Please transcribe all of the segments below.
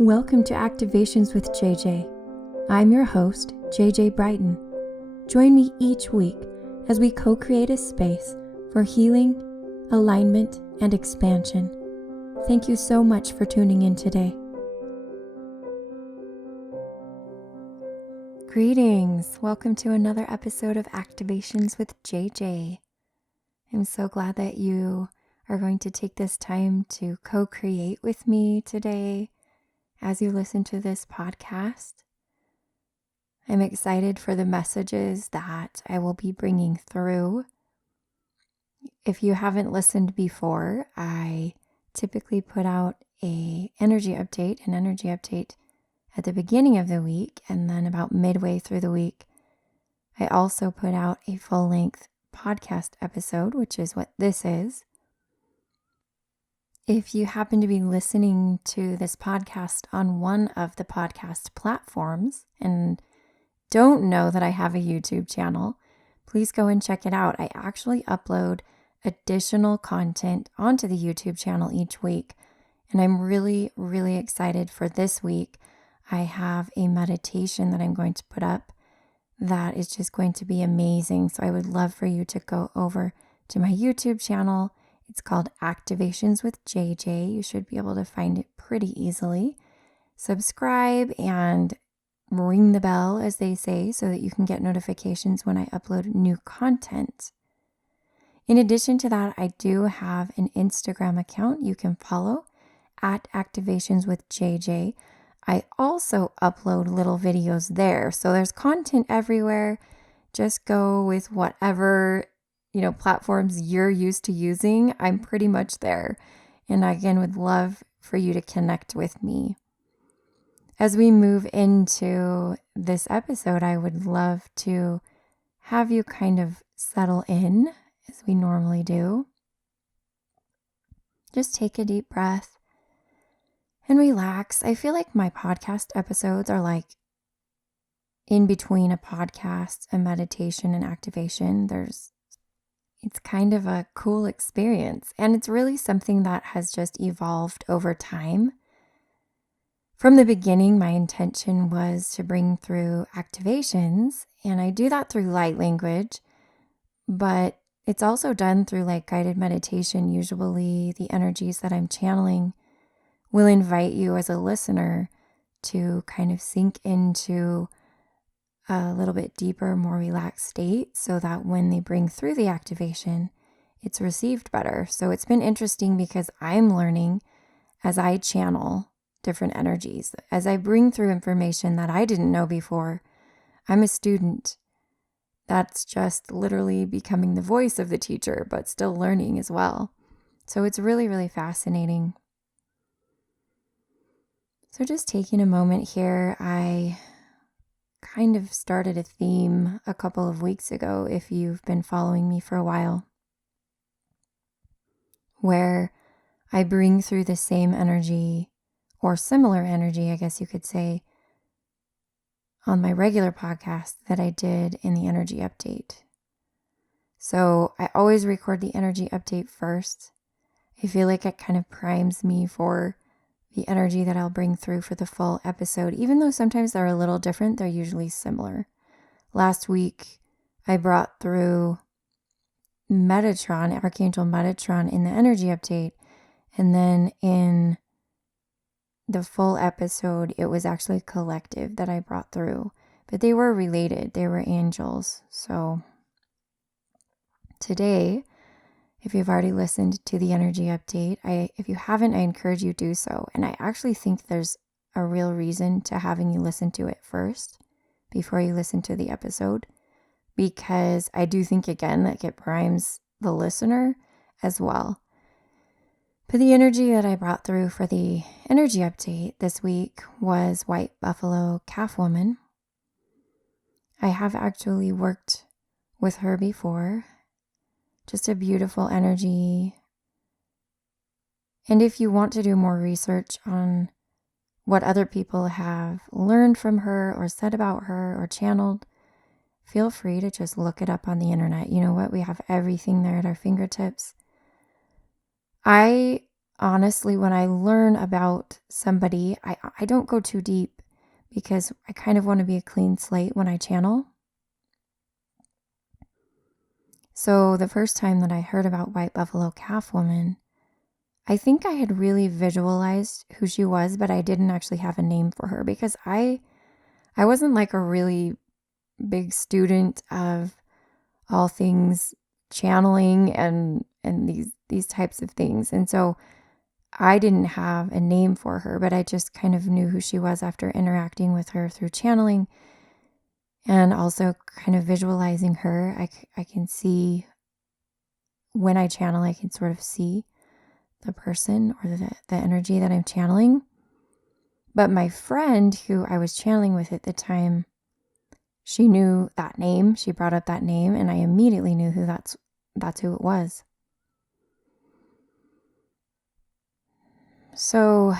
Welcome to Activations with JJ. I'm your host, JJ Brighton. Join me each week as we co-create a space for healing, alignment, and expansion. Thank you so much for tuning in today. Greetings. Welcome to another episode of Activations with JJ. I'm so glad that you are going to take this time to co-create with me today as you listen to this podcast. I'm excited for the messages that I will be bringing through. If you haven't listened before, I typically put out an energy update at the beginning of the week, and then about midway through the week, I also put out a full-length podcast episode, which is what this is. If you happen to be listening to this podcast on one of the podcast platforms and don't know that I have a YouTube channel, please go and check it out. I actually upload additional content onto the YouTube channel each week, and I'm really, really excited for this week. I have a meditation that I'm going to put up that is just going to be amazing. So I would love for you to go over to my YouTube channel. It's called Activations with JJ. You should be able to find it pretty easily. Subscribe and ring the bell, as they say, so that you can get notifications when I upload new content. In addition to that, I do have an Instagram account you can follow at Activations with JJ. I also upload little videos there. So there's content everywhere. Just go with whatever platforms you're used to using. I'm pretty much there. And again, would love for you to connect with me. As we move into this episode, I would love to have you kind of settle in as we normally do. Just take a deep breath and relax. I feel like my podcast episodes are like in between a podcast, a meditation, and activation. It's kind of a cool experience, and it's really something that has just evolved over time. From the beginning, my intention was to bring through activations, and I do that through light language, but it's also done through like guided meditation. Usually the energies that I'm channeling will invite you as a listener to kind of sink into a little bit deeper, more relaxed state so that when they bring through the activation, it's received better. So it's been interesting because I'm learning as I channel different energies. As I bring through information that I didn't know before, I'm a student. That's just literally becoming the voice of the teacher, but still learning as well. So it's really, really fascinating. So just taking a moment here, I kind of started a theme a couple of weeks ago, if you've been following me for a while, where I bring through the same energy or similar energy, I guess you could say, on my regular podcast that I did in the energy update. So I always record the energy update first. I feel like it kind of primes me for the energy that I'll bring through for the full episode. Even though sometimes they're a little different, they're usually similar. Last week, I brought through Metatron, Archangel Metatron in the energy update. And then in the full episode, it was actually collective that I brought through. But they were related. They were angels. So today, if you've already listened to the energy update, if you haven't, I encourage you to do so. And I actually think there's a real reason to having you listen to it first before you listen to the episode, because I do think, again, that it primes the listener as well. But the energy that I brought through for the energy update this week was White Buffalo Calf Woman. I have actually worked with her before. Just a beautiful energy. And if you want to do more research on what other people have learned from her or said about her or channeled, feel free to just look it up on the internet. You know what? We have everything there at our fingertips. I honestly, when I learn about somebody, I don't go too deep because I kind of want to be a clean slate when I channel. So the first time that I heard about White Buffalo Calf Woman, I think I had really visualized who she was, but I didn't actually have a name for her because I wasn't like a really big student of all things channeling and these types of things. And so I didn't have a name for her, but I just kind of knew who she was after interacting with her through channeling and also kind of visualizing her. I can see when I channel, I can sort of see the person or the energy that I'm channeling. But my friend who I was channeling with at the time, she knew that name. She brought up that name, and I immediately knew who that's who it was. So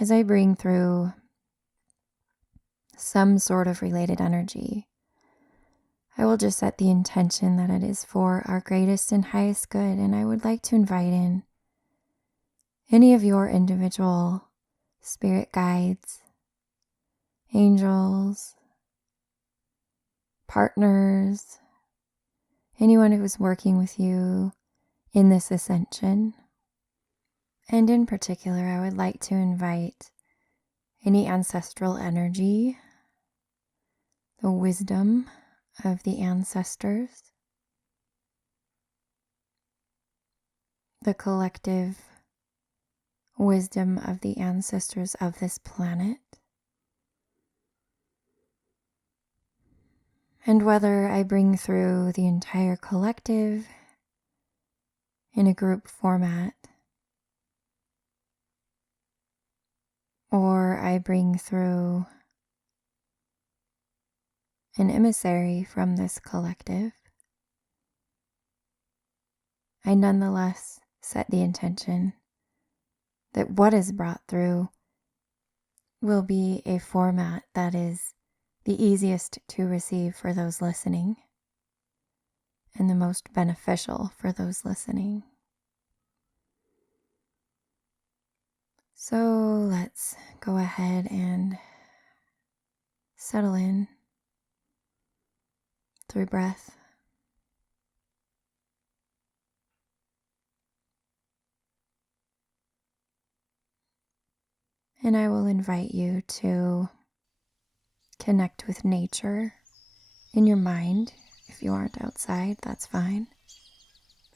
as I bring through some sort of related energy, I will just set the intention that it is for our greatest and highest good. And I would like to invite in any of your individual spirit guides, angels, partners, anyone who is working with you in this ascension. And in particular, I would like to invite any ancestral energy, the wisdom of the ancestors, the collective wisdom of the ancestors of this planet. And whether I bring through the entire collective in a group format, or I bring through an emissary from this collective, I nonetheless set the intention that what is brought through will be a format that is the easiest to receive for those listening and the most beneficial for those listening. So let's go ahead and settle in through breath. And I will invite you to connect with nature in your mind. If you aren't outside, that's fine.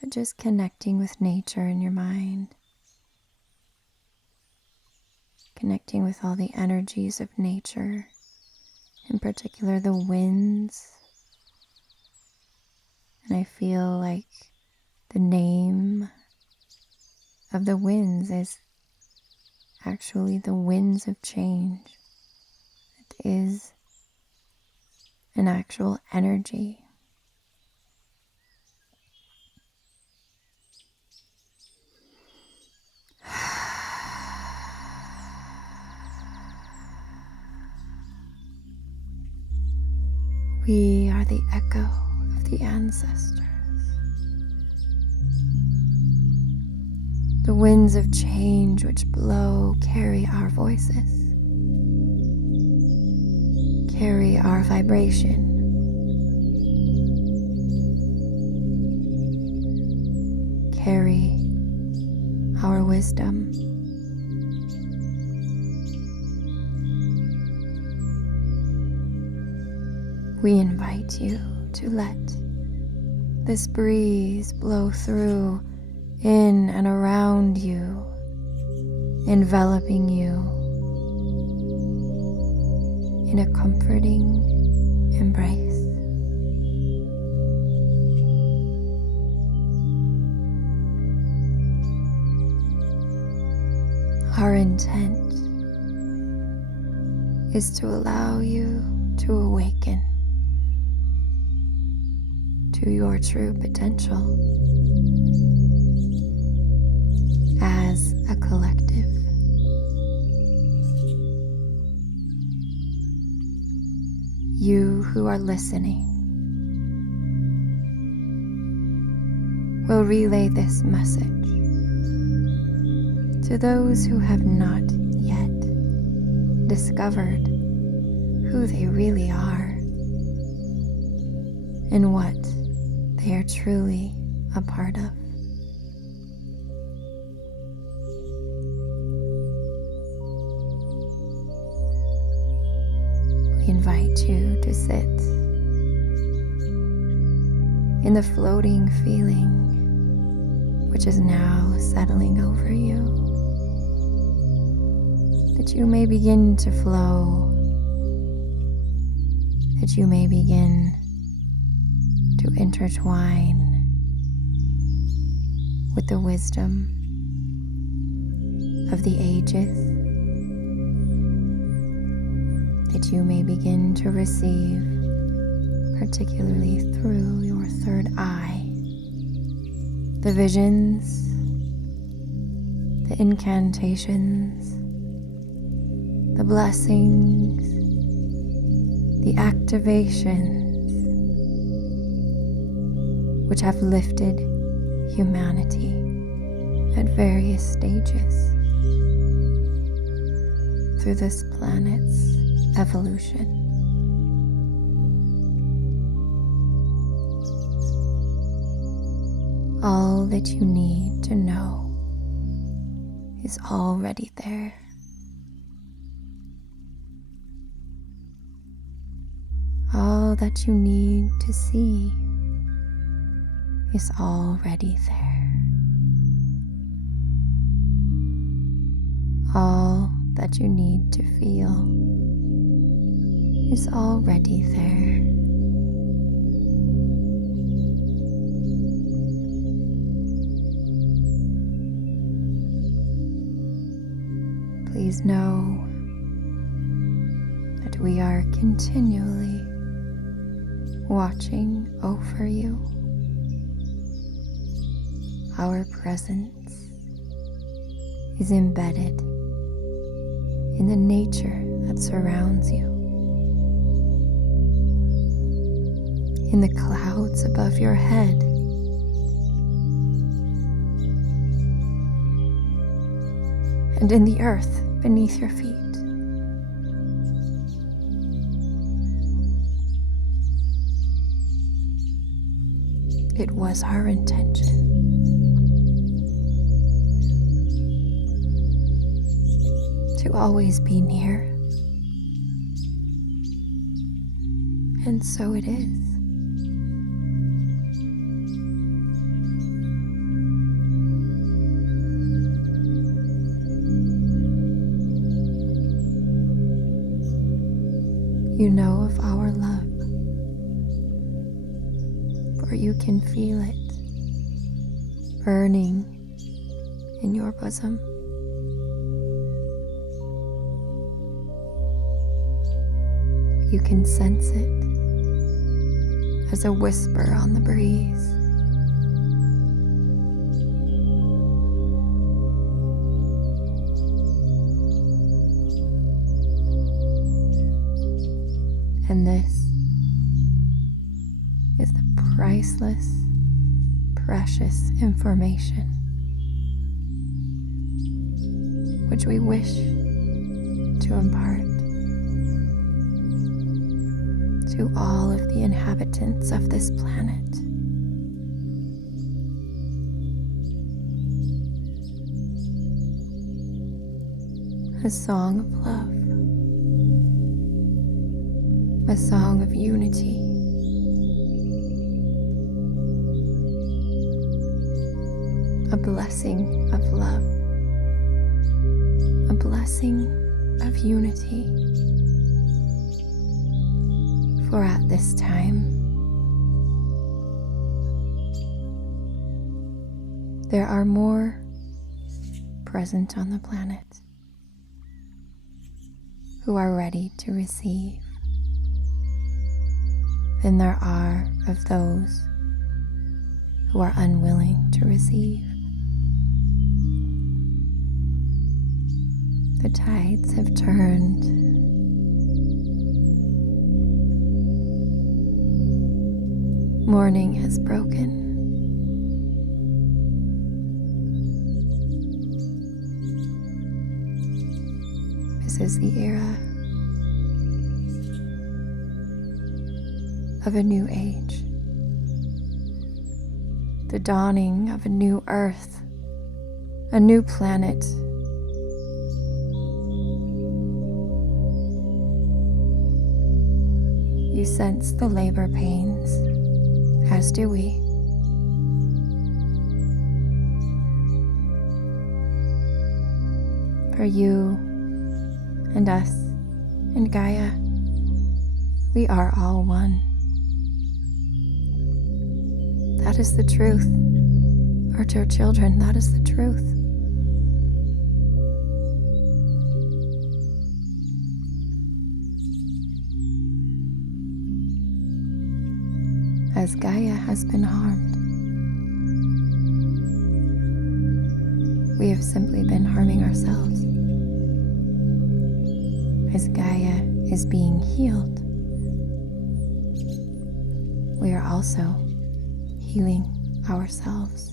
But just connecting with nature in your mind. Connecting with all the energies of nature, in particular the winds. And I feel like the name of the winds is actually the winds of change. It is an actual energy. We are the echo of the ancestors. The winds of change which blow carry our voices, carry our vibration, carry our wisdom. We invite you to let this breeze blow through, in and around you, enveloping you in a comforting embrace. Our intent is to allow you to awaken to your true potential as a collective. You who are listening will relay this message to those who have not yet discovered who they really are and what they are truly a part of. We invite you to sit in the floating feeling which is now settling over you, that you may begin to flow, that you may begin to intertwine with the wisdom of the ages, that you may begin to receive, particularly through your third eye, the visions, the incantations, the blessings, the activations which have lifted humanity at various stages through this planet's evolution. All that you need to know is already there. All that you need to see is already there. All that you need to feel is already there. Please know that we are continually watching over you. Our presence is embedded in the nature that surrounds you, in the clouds above your head, and in the earth beneath your feet. It was our intention to always be near, and so it is. You know of our love, for you can feel it burning in your bosom. You can sense it as a whisper on the breeze. And this is the priceless, precious information which we wish to impart to all of the inhabitants of this planet. A song of love. A song of unity. A blessing of love. A blessing of unity. For at this time, there are more present on the planet who are ready to receive than there are of those who are unwilling to receive. The tides have turned. Morning has broken. This is the era of a new age, the dawning of a new earth, a new planet. You sense the labor pains, as do we. For you and us and Gaia, we are all one. That is the truth. Our dear children, that is the truth. As Gaia has been harmed, we have simply been harming ourselves. As Gaia is being healed, we are also healing ourselves.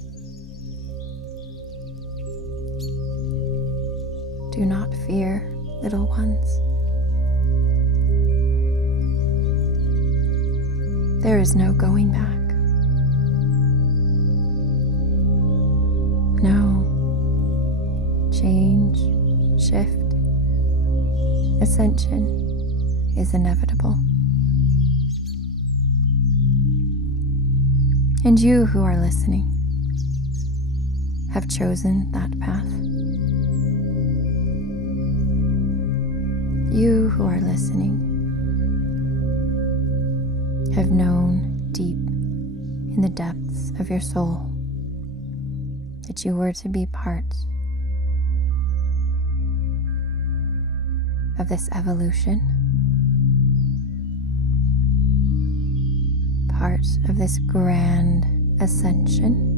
Do not fear, little ones. There is no going back. No. Change, shift, ascension is inevitable. And you who are listening have chosen that path. You who are listening have known deep in the depths of your soul that you were to be part of this evolution, part of this grand ascension,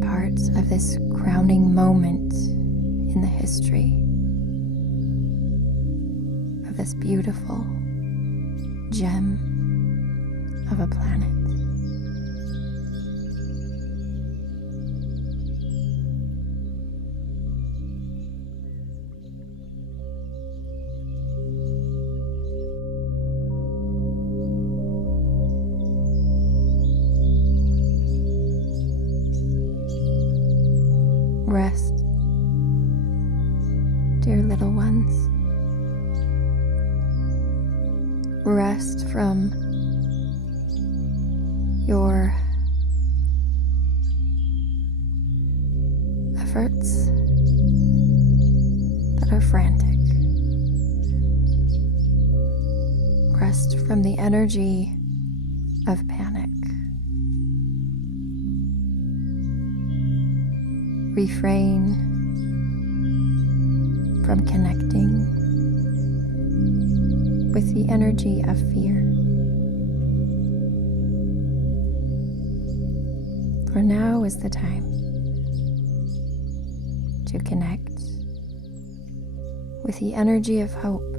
part of this crowning moment in the history of this beautiful gem of a planet. Rest, dear little ones. Rest from your efforts that are frantic. Rest from the energy of panic. Refrain from connecting with the energy of fear. For now is the time to connect with the energy of hope,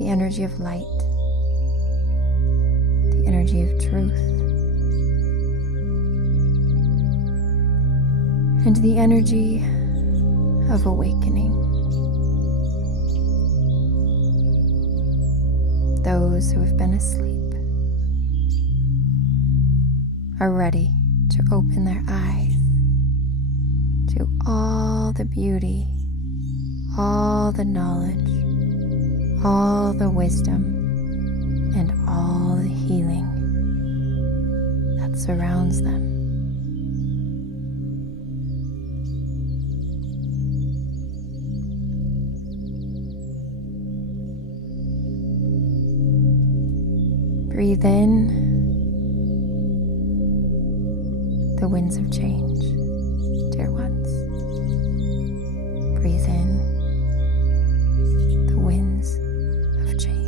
the energy of light, the energy of truth, and the energy of awakening. Those who have been asleep are ready to open their eyes to all the beauty, all the knowledge, all the wisdom, and all the healing that surrounds them. Breathe in the winds of change, dear ones. Breathe in the winds of change.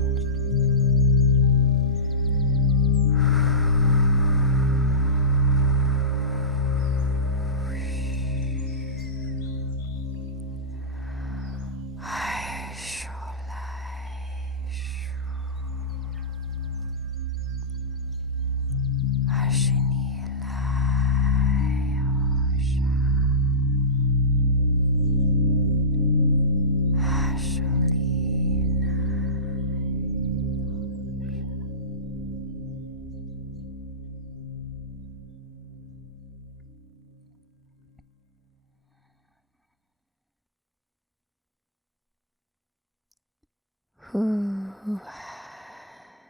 Ooh,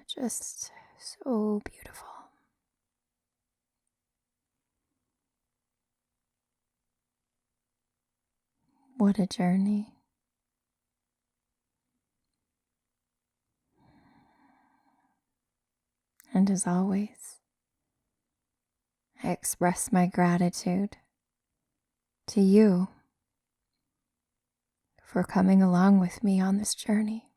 just so beautiful. What a journey. And as always, I express my gratitude to you for coming along with me on this journey.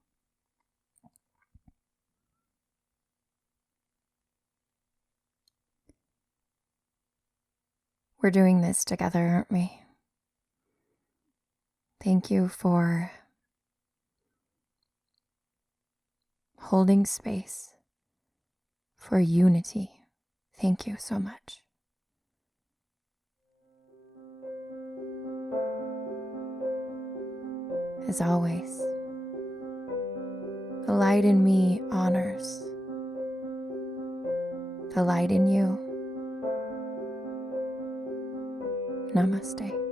We're doing this together, aren't we? Thank you for holding space for unity. Thank you so much. As always, the light in me honors the light in you. Namaste.